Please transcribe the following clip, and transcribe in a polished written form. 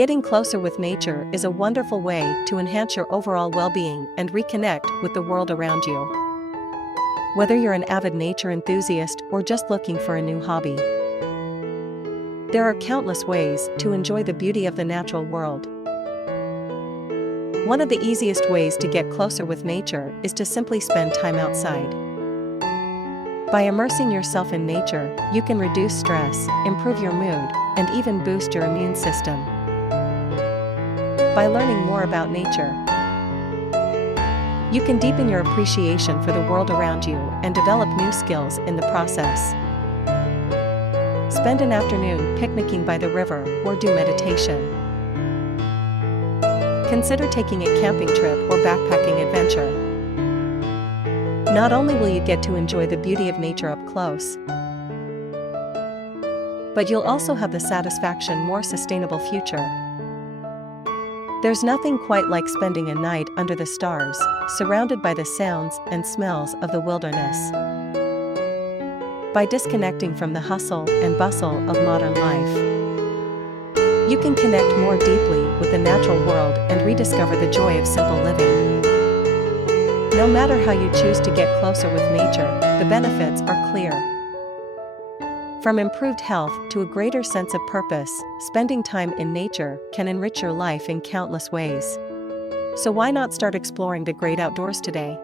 Getting closer with nature is a wonderful way to enhance your overall well-being and reconnect with the world around you. Whether you're an avid nature enthusiast or just looking for a new hobby, there are countless ways to enjoy the beauty of the natural world. One of the easiest ways to get closer with nature is to simply spend time outside. By immersing yourself in nature, you can reduce stress, improve your mood, and even boost your immune system. By learning more about nature, you can deepen your appreciation for the world around you and develop new skills in the process. Spend an afternoon picnicking by the river or do meditation. Consider taking a camping trip or backpacking adventure. Not only will you get to enjoy the beauty of nature up close, but you'll also have the satisfaction more sustainable future. There's nothing quite like spending a night under the stars, surrounded by the sounds and smells of the wilderness. By disconnecting from the hustle and bustle of modern life, you can connect more deeply with the natural world and rediscover the joy of simple living. No matter how you choose to get closer with nature, the benefits are clear. From improved health to a greater sense of purpose, spending time in nature can enrich your life in countless ways. So why not start exploring the great outdoors today?